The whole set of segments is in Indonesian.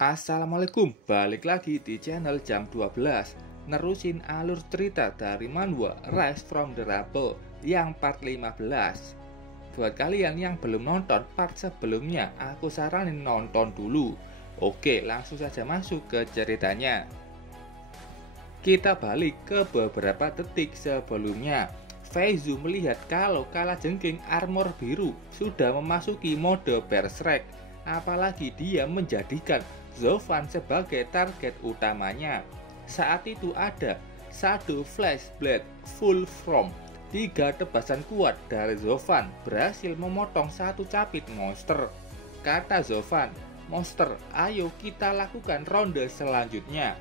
Assalamualaikum, balik lagi di channel jam 12. Nerusin alur cerita dari manhwa Rise from the Rubble yang part 15. Buat kalian yang belum nonton part sebelumnya, aku saranin nonton dulu. Oke, langsung saja masuk ke ceritanya. Kita balik ke beberapa detik sebelumnya. Feizu melihat kalau kalajengking armor biru sudah memasuki mode berserk. Apalagi dia menjadikan Zovan sebagai target utamanya. Saat itu ada Shadow Flash Blade Full From. 3 tebasan kuat dari Zovan berhasil memotong satu capit monster. Kata Zovan, "Monster, ayo kita lakukan ronde selanjutnya."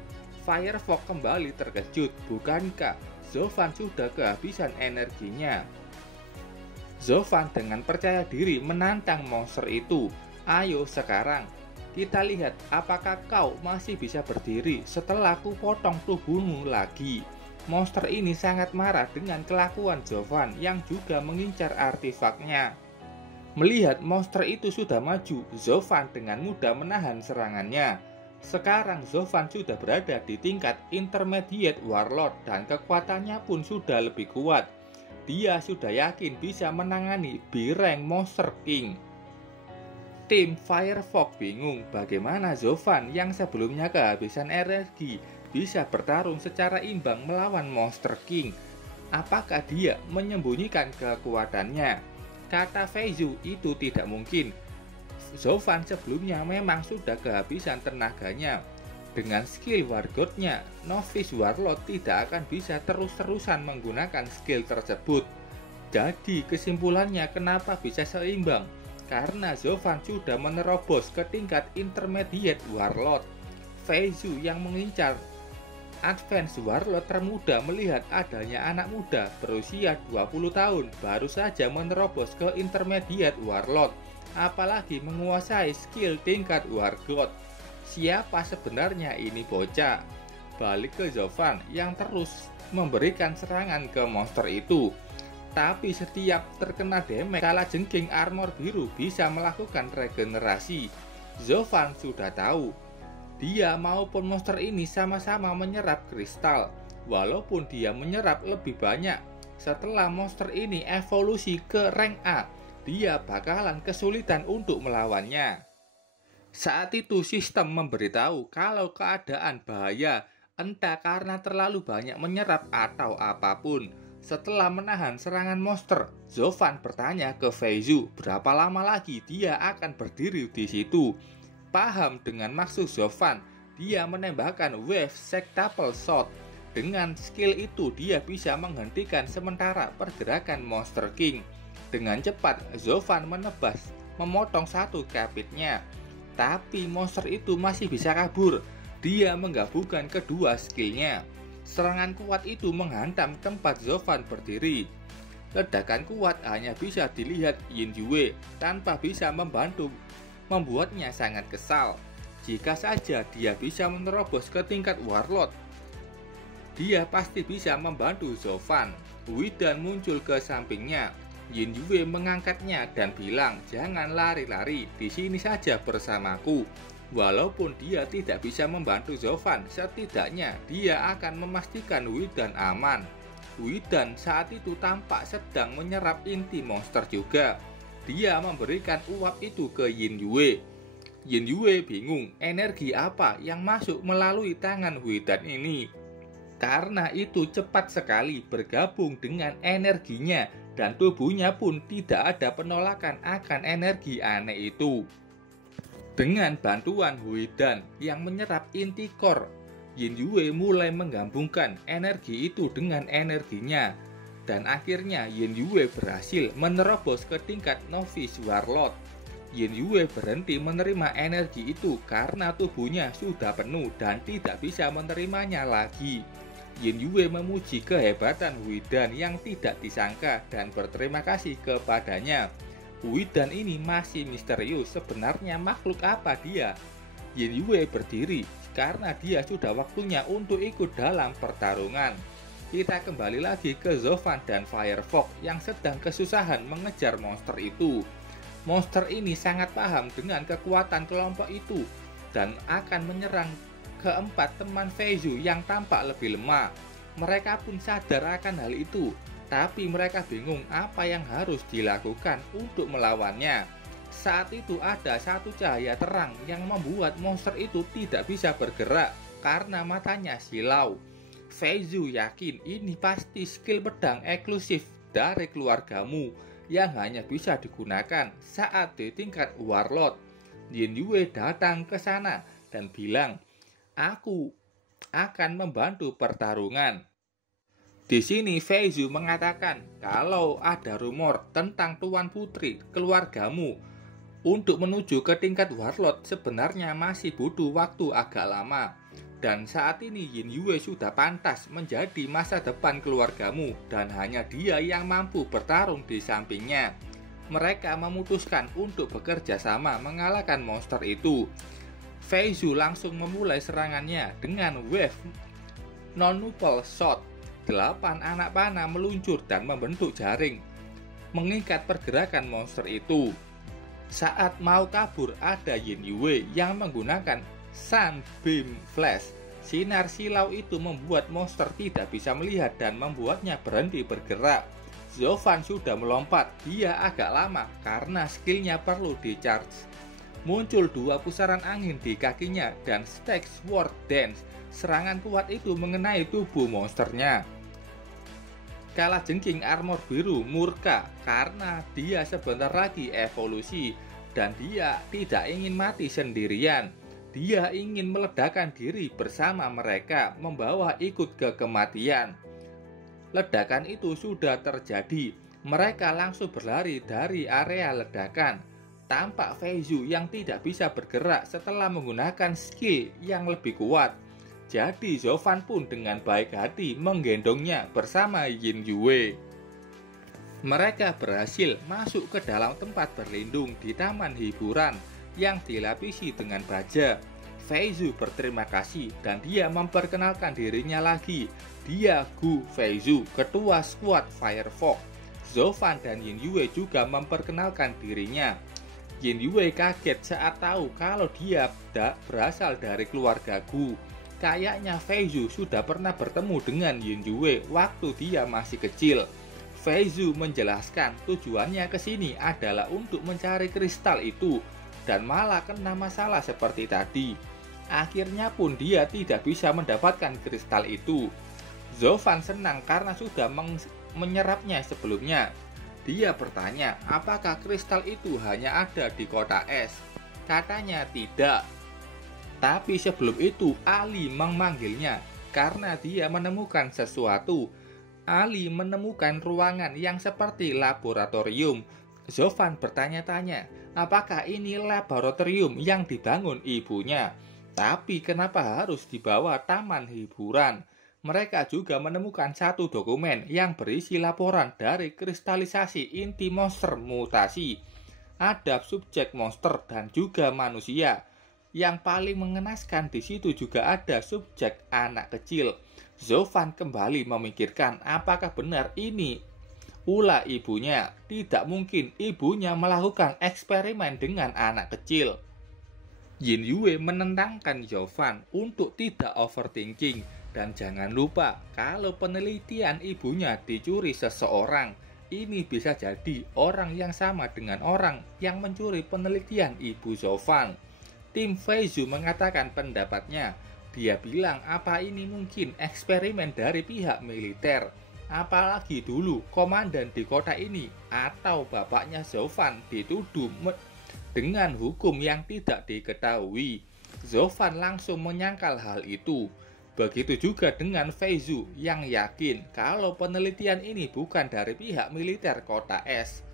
Firefox kembali terkejut, bukankah Zovan sudah kehabisan energinya? Zovan dengan percaya diri menantang monster itu. "Ayo sekarang, kita lihat apakah kau masih bisa berdiri setelah ku potong tubuhmu lagi." Monster ini sangat marah dengan kelakuan Zovan yang juga mengincar artefaknya. Melihat monster itu sudah maju, Zovan dengan mudah menahan serangannya. Sekarang Zovan sudah berada di tingkat intermediate warlord dan kekuatannya pun sudah lebih kuat. Dia sudah yakin bisa menangani B-rank Monster King. Tim Firefox bingung bagaimana Zovan yang sebelumnya kehabisan energi bisa bertarung secara imbang melawan Monster King. Apakah dia menyembunyikan kekuatannya? Kata Feizu, itu tidak mungkin. Zovan sebelumnya memang sudah kehabisan tenaganya. Dengan skill Wargodnya, Novice Warlord tidak akan bisa terus-terusan menggunakan skill tersebut. Jadi kesimpulannya kenapa bisa seimbang? Karena Zovan sudah menerobos ke tingkat intermediate Warlord. Feizu yang mengincar Advanced Warlord termuda melihat adanya anak muda berusia 20 tahun baru saja menerobos ke intermediate Warlord, apalagi menguasai skill tingkat Wargod. Siapa sebenarnya ini bocah? Balik ke Zovan yang terus memberikan serangan ke monster itu. Tapi setiap terkena damage, kalajengking armor biru bisa melakukan regenerasi. Zovan sudah tahu, dia maupun monster ini sama-sama menyerap kristal. Walaupun dia menyerap lebih banyak, setelah monster ini evolusi ke rank A, dia bakalan kesulitan untuk melawannya. Saat itu sistem memberitahu kalau keadaan bahaya, entah karena terlalu banyak menyerap atau apapun. Setelah menahan serangan monster, Zovan bertanya ke Feizu berapa lama lagi dia akan berdiri di situ. Paham dengan maksud Zovan, dia menembakkan Wave Sectable Shot. Dengan skill itu dia bisa menghentikan sementara pergerakan Monster King. Dengan cepat Zovan menebas, memotong satu capitnya. Tapi monster itu masih bisa kabur. Dia menggabungkan kedua skillnya. Serangan kuat itu menghantam tempat Zovan berdiri. Ledakan kuat hanya bisa dilihat Yin Yue tanpa bisa membuatnya sangat kesal. Jika saja dia bisa menerobos ke tingkat Warlord, dia pasti bisa membantu Zovan. Widan muncul ke sampingnya. Yin Yue mengangkatnya dan bilang, "Jangan lari-lari, di sini saja bersamaku." Walaupun dia tidak bisa membantu Zovan, setidaknya dia akan memastikan Widan aman. Widan saat itu tampak sedang menyerap inti monster juga. Dia memberikan uap itu ke Yin Yue. Yin Yue bingung energi apa yang masuk melalui tangan Widan ini. Karena itu cepat sekali bergabung dengan energinya dan tubuhnya pun tidak ada penolakan akan energi aneh itu. Dengan bantuan Widan yang menyerap inti core, Yin Yue mulai menggabungkan energi itu dengan energinya. Dan akhirnya Yin Yue berhasil menerobos ke tingkat Novice Warlord. Yin Yue berhenti menerima energi itu karena tubuhnya sudah penuh dan tidak bisa menerimanya lagi. Yin Yue memuji kehebatan Widan yang tidak disangka dan berterima kasih kepadanya. Widan ini masih misterius, sebenarnya makhluk apa dia? Yin Yue berdiri karena dia sudah waktunya untuk ikut dalam pertarungan. Kita kembali lagi ke Zovan dan Firefox yang sedang kesusahan mengejar monster itu. Monster ini sangat paham dengan kekuatan kelompok itu. dan akan menyerang keempat teman Fei Zhu yang tampak lebih lemah. Mereka pun sadar akan hal itu, tapi mereka bingung apa yang harus dilakukan untuk melawannya. Saat itu ada satu cahaya terang yang membuat monster itu tidak bisa bergerak karena matanya silau. Fei Zhu yakin ini pasti skill pedang eksklusif dari keluargamu yang hanya bisa digunakan saat di tingkat Warlord. Yin Yue datang ke sana dan bilang, "Aku akan membantu pertarungan." Di sini Fei Zhu mengatakan kalau ada rumor tentang Tuan Putri keluargamu untuk menuju ke tingkat Warlord sebenarnya masih butuh waktu agak lama. Dan saat ini Yin Yue sudah pantas menjadi masa depan keluargamu dan hanya dia yang mampu bertarung di sampingnya. Mereka memutuskan untuk bekerja sama mengalahkan monster itu. Fei Zhu langsung memulai serangannya dengan wave non-lethal shot. 8 anak panah meluncur dan membentuk jaring mengikat pergerakan monster itu. Saat mau kabur ada Yin Yue yang menggunakan Sunbeam Flash. Sinar silau itu membuat monster tidak bisa melihat dan membuatnya berhenti bergerak. Zofan sudah melompat, dia agak lama karena skillnya perlu di-charge. Muncul 2 pusaran angin di kakinya dan Stack Sword Dance. Serangan kuat itu mengenai tubuh monsternya. Kalajengking armor biru murka karena dia sebentar lagi evolusi dan dia tidak ingin mati sendirian. Dia ingin meledakkan diri bersama mereka, membawa ikut ke kematian. Ledakan itu sudah terjadi. Mereka langsung berlari dari area ledakan. Tampak Fei Zhu yang tidak bisa bergerak setelah menggunakan skill yang lebih kuat. Jadi Zofan pun dengan baik hati menggendongnya bersama Yin Yue. Mereka berhasil masuk ke dalam tempat berlindung di taman hiburan yang dilapisi dengan baja. Fei Zhu berterima kasih dan dia memperkenalkan dirinya lagi. Dia Gu Fei Zhu, ketua skuad Firefox. Zofan dan Yin Yue juga memperkenalkan dirinya. Yin Yue kaget saat tahu kalau dia berasal dari keluarga Gu. Kayaknya Fei Zhu sudah pernah bertemu dengan Yin Yue waktu dia masih kecil. Fei Zhu menjelaskan tujuannya ke sini adalah untuk mencari kristal itu dan malah kena masalah seperti tadi. Akhirnya pun dia tidak bisa mendapatkan kristal itu. Zofan senang karena sudah menyerapnya sebelumnya. Dia bertanya apakah kristal itu hanya ada di kota es. Katanya tidak. Tapi sebelum itu Ali memanggilnya karena dia menemukan sesuatu. Ali menemukan ruangan yang seperti laboratorium. Zofan bertanya-tanya, apakah ini laboratorium yang dibangun ibunya? Tapi kenapa harus dibawa taman hiburan? Mereka juga menemukan satu dokumen yang berisi laporan dari kristalisasi inti monster mutasi. Ada subjek monster dan juga manusia. Yang paling mengenaskan di situ juga ada subjek anak kecil. Zofan kembali memikirkan apakah benar ini ulah ibunya. Tidak mungkin ibunya melakukan eksperimen dengan anak kecil. Yin Yue menentangkan Zofan untuk tidak overthinking dan jangan lupa kalau penelitian ibunya dicuri seseorang, ini bisa jadi orang yang sama dengan orang yang mencuri penelitian ibu Zofan. Tim Fei Zhu mengatakan pendapatnya. Dia bilang apa ini mungkin eksperimen dari pihak militer. Apalagi dulu komandan di kota ini atau bapaknya Zofan dituduh dengan hukum yang tidak diketahui. Zofan langsung menyangkal hal itu. Begitu juga dengan Fei Zhu yang yakin kalau penelitian ini bukan dari pihak militer kota es.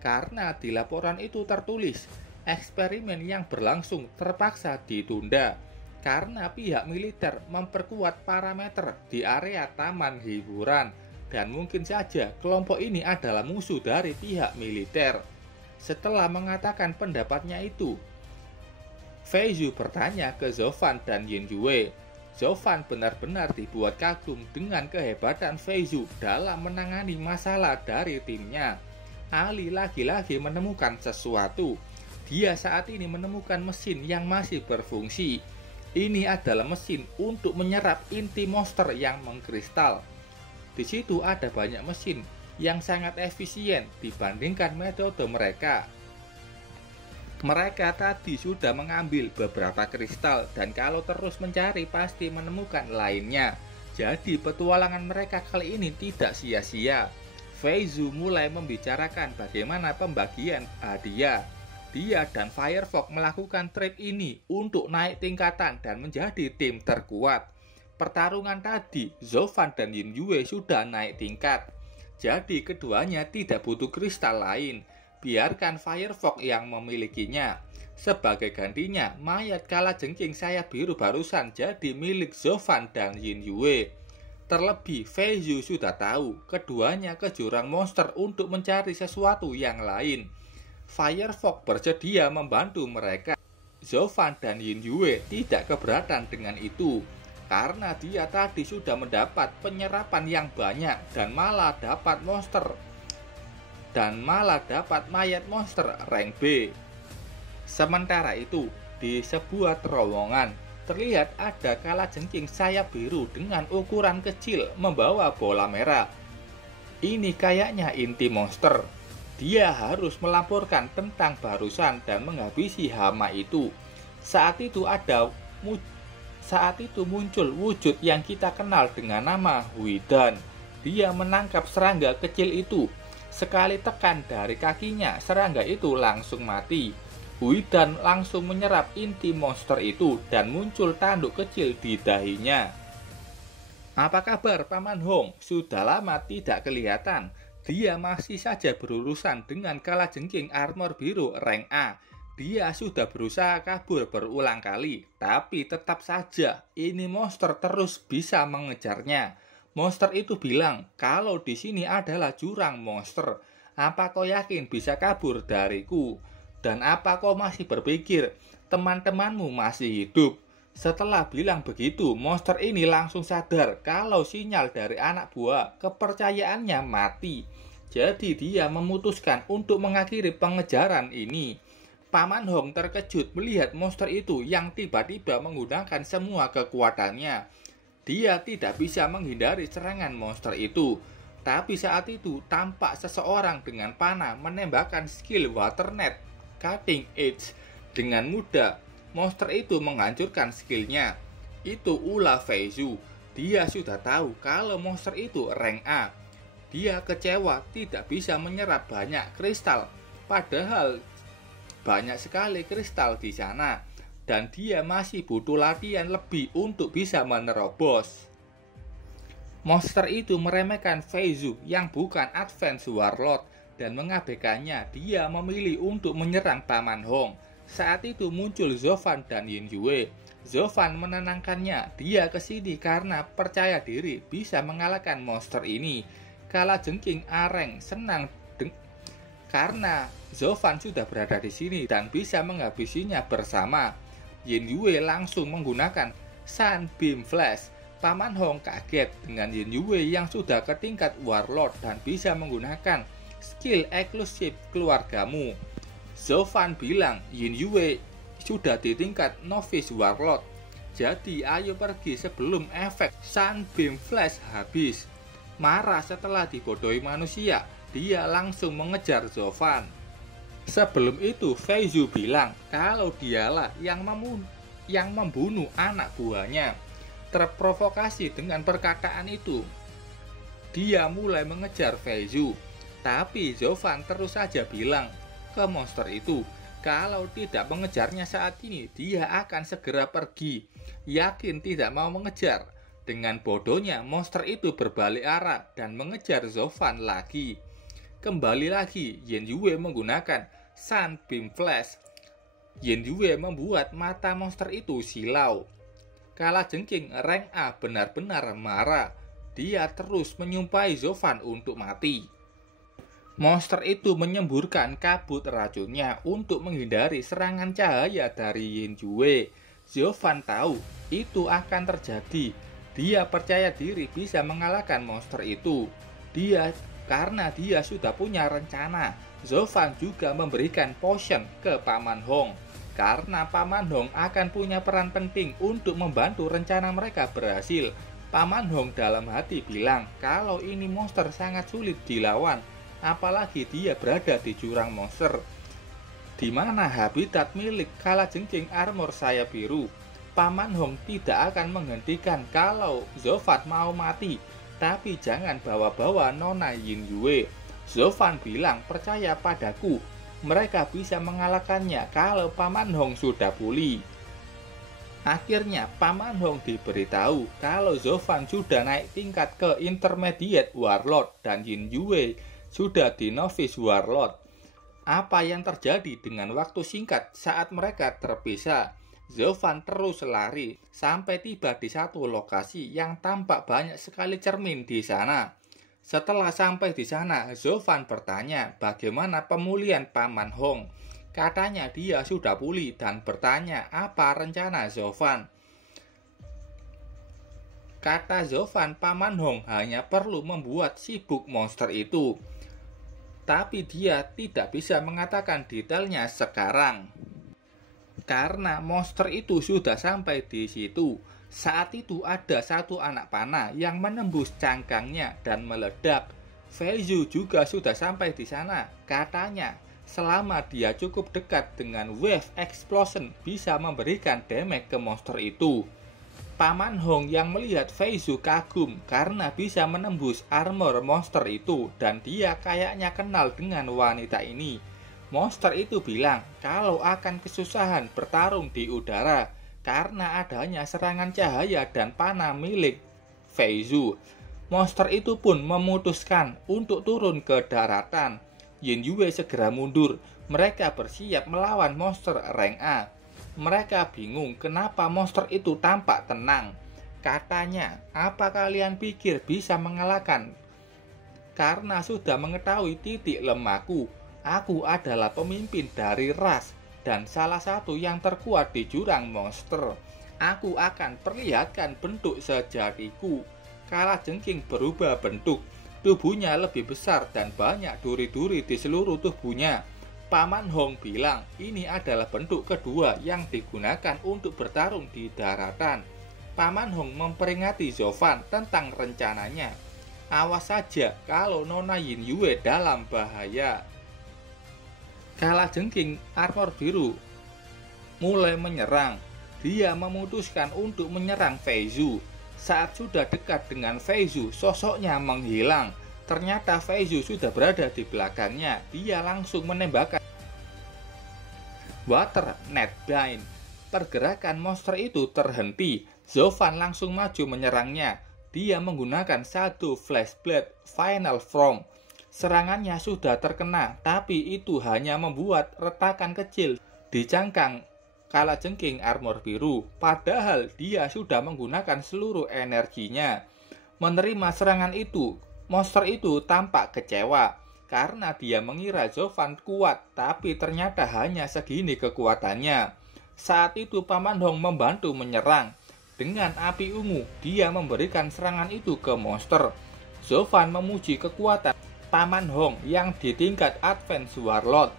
Karena di laporan itu tertulis, eksperimen yang berlangsung terpaksa ditunda. Karena pihak militer memperkuat parameter di area taman hiburan. Dan mungkin saja kelompok ini adalah musuh dari pihak militer. Setelah mengatakan pendapatnya itu, Fei Zhu bertanya ke Zofan dan Yin Yue. Zofan benar-benar dibuat kagum dengan kehebatan Fei Zhu dalam menangani masalah dari timnya. Ali lagi-lagi menemukan sesuatu. Dia saat ini menemukan mesin yang masih berfungsi. Ini adalah mesin untuk menyerap inti monster yang mengkristal. Di situ ada banyak mesin yang sangat efisien dibandingkan metode mereka. Mereka tadi sudah mengambil beberapa kristal dan kalau terus mencari pasti menemukan lainnya. Jadi petualangan mereka kali ini tidak sia-sia. Fei Zhu mulai membicarakan bagaimana pembagian hadiah. Dia dan Firefox melakukan trade ini untuk naik tingkatan dan menjadi tim terkuat. Pertarungan tadi, Zofan dan Yin Yue sudah naik tingkat. Jadi keduanya tidak butuh kristal lain. Biarkan Firefox yang memilikinya. Sebagai gantinya, mayat kalajengking sayap biru barusan jadi milik Zofan dan Yin Yue. Terlebih, Fei Zhu sudah tahu keduanya ke jurang monster untuk mencari sesuatu yang lain. Firefox bersedia membantu mereka. Zofan dan Yin Yue tidak keberatan dengan itu, karena dia tadi sudah mendapat penyerapan yang banyak dan malah dapat mayat monster rank B. Sementara itu, di sebuah terowongan, terlihat ada kalajengking sayap biru dengan ukuran kecil membawa bola merah. Ini kayaknya inti monster. Dia harus melaporkan tentang barusan dan menghabisi hama itu. Saat itu muncul wujud yang kita kenal dengan nama Huidan. Dia menangkap serangga kecil itu. Sekali tekan dari kakinya, serangga itu langsung mati. Huidan langsung menyerap inti monster itu dan muncul tanduk kecil di dahinya. Apa kabar Paman Hong? Sudah lama tidak kelihatan. Dia masih saja berurusan dengan kalajengking armor biru rank A. Dia sudah berusaha kabur berulang kali, tapi tetap saja ini monster terus bisa mengejarnya. Monster itu bilang kalau di sini adalah jurang monster. Apa kau yakin bisa kabur dariku? Dan apa kau masih berpikir teman-temanmu masih hidup? Setelah bilang begitu, monster ini langsung sadar kalau sinyal dari anak buah kepercayaannya mati. Jadi dia memutuskan untuk mengakhiri pengejaran ini. Paman Hong terkejut melihat monster itu yang tiba-tiba menggunakan semua kekuatannya. Dia tidak bisa menghindari serangan monster itu. Tapi saat itu tampak seseorang dengan panah menembakkan skill Waternet Cutting Edge. Dengan mudah, monster itu menghancurkan skillnya. Itu ulah Fei Zhu. Dia sudah tahu kalau monster itu rank A. Dia kecewa tidak bisa menyerap banyak kristal, padahal banyak sekali kristal di sana, dan dia masih butuh latihan lebih untuk bisa menerobos. Monster itu meremehkan Fei Zhu yang bukan Advanced Warlord dan mengabaikannya. Dia memilih untuk menyerang Paman Hong. Saat itu muncul Zofan dan Yin Yue. Zofan menenangkannya. Dia kesini karena percaya diri bisa mengalahkan monster ini. Kalajengking Areng senang karena Zofan sudah berada di sini dan bisa menghabisinya bersama. Yin Yue langsung menggunakan Sunbeam Flash. Paman Hong kaget dengan Yin Yue yang sudah ke tingkat Warlord dan bisa menggunakan skill eksklusif keluargamu. Zofan bilang Yin Yue sudah di tingkat Novice Warlord. Jadi ayo pergi sebelum efek Sunbeam Flash habis. Marah setelah dibodohi manusia, dia langsung mengejar Zofan. Sebelum itu, Fei Zhu bilang kalau dialah yang membunuh anak buahnya. Terprovokasi dengan perkataan itu, dia mulai mengejar Fei Zhu. Tapi Zofan terus saja bilang ke monster itu, kalau tidak mengejarnya saat ini, dia akan segera pergi. Yakin tidak mau mengejar. Dengan bodohnya, monster itu berbalik arah dan mengejar Zofan lagi. Kembali lagi, Yin Yue menggunakan Sunbeam Flash. Yin Yue membuat mata monster itu silau. Kalajengking rank A benar-benar marah. Dia terus menyumpahi Zofan untuk mati. Monster itu menyemburkan kabut racunnya untuk menghindari serangan cahaya dari Yin Yue. Zofan tahu itu akan terjadi. Dia percaya diri bisa mengalahkan monster itu. Karena dia sudah punya rencana. Zofan juga memberikan potion ke Paman Hong, karena Paman Hong akan punya peran penting untuk membantu rencana mereka berhasil. Paman Hong dalam hati bilang kalau ini monster sangat sulit dilawan, apalagi dia berada di jurang monster, di mana habitat milik kalajengking armor sayap biru. Paman Hong tidak akan menghentikan kalau Zofan mau mati, tapi jangan bawa-bawa Nona Yin Yue. Zofan bilang percaya padaku, mereka bisa mengalahkannya kalau Paman Hong sudah pulih. Akhirnya Paman Hong diberitahu kalau Zofan sudah naik tingkat ke Intermediate Warlord dan Yin Yue sudah di Novice Warlord. Apa yang terjadi dengan waktu singkat saat mereka terpisah? Zofan terus lari sampai tiba di satu lokasi yang tampak banyak sekali cermin di sana. Setelah sampai di sana, Zofan bertanya bagaimana pemulihan Paman Hong. Katanya dia sudah pulih dan bertanya apa rencana Zofan. Kata Zofan, Paman Hong hanya perlu membuat sibuk monster itu, tapi dia tidak bisa mengatakan detailnya sekarang, karena monster itu sudah sampai di situ. Saat itu ada satu anak panah yang menembus cangkangnya dan meledak. Feizu juga sudah sampai di sana. Katanya, selama dia cukup dekat dengan wave explosion bisa memberikan damage ke monster itu. Paman Hong yang melihat Feizu kagum karena bisa menembus armor monster itu dan dia kayaknya kenal dengan wanita ini. Monster itu bilang kalau akan kesusahan bertarung di udara karena adanya serangan cahaya dan panah milik Feizu. Monster itu pun memutuskan untuk turun ke daratan. Yin Yue segera mundur. Mereka bersiap melawan monster rank A. Mereka bingung kenapa monster itu tampak tenang. Katanya, apa kalian pikir bisa mengalahkan? Karena sudah mengetahui titik lemahku. Aku adalah pemimpin dari ras dan salah satu yang terkuat di jurang monster. Aku akan perlihatkan bentuk sejatiku. Kalajengking berubah bentuk. Tubuhnya lebih besar dan banyak duri-duri di seluruh tubuhnya. Paman Hong bilang ini adalah bentuk kedua yang digunakan untuk bertarung di daratan. Paman Hong memperingati Zofan tentang rencananya. Awas saja kalau Nona Yin Yue dalam bahaya. Kalajengking armor biru mulai menyerang. Dia memutuskan untuk menyerang Feizu. Saat sudah dekat dengan Feizu, sosoknya menghilang. Ternyata Feizu sudah berada di belakangnya. Dia langsung menembakkan Water Net Bind. Pergerakan monster itu terhenti. Zofan langsung maju menyerangnya. Dia menggunakan satu Flashblade Final Form. Serangannya sudah terkena, tapi itu hanya membuat retakan kecil di cangkang kalajengking armor biru. Padahal dia sudah menggunakan seluruh energinya. Menerima serangan itu, monster itu tampak kecewa karena dia mengira Zofan kuat, tapi ternyata hanya segini kekuatannya. Saat itu Paman Hong membantu menyerang. Dengan api ungu, dia memberikan serangan itu ke monster. Zofan memuji kekuatan Paman Hong yang di tingkat Advanced Warlord.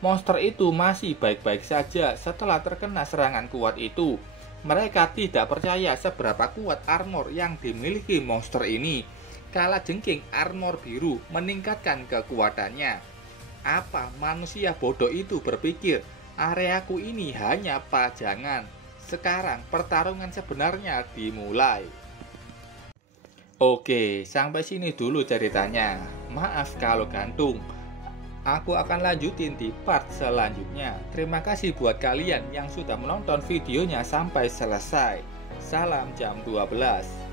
Monster itu masih baik-baik saja setelah terkena serangan kuat itu. Mereka tidak percaya seberapa kuat armor yang dimiliki monster ini. Kalajengking armor biru meningkatkan kekuatannya. Apa manusia bodoh itu berpikir, areaku ini hanya pajangan. Sekarang pertarungan sebenarnya dimulai. Oke, sampai sini dulu ceritanya. Maaf kalau gantung. Aku akan lanjutin di part selanjutnya. Terima kasih buat kalian yang sudah menonton videonya sampai selesai. Salam jam 12.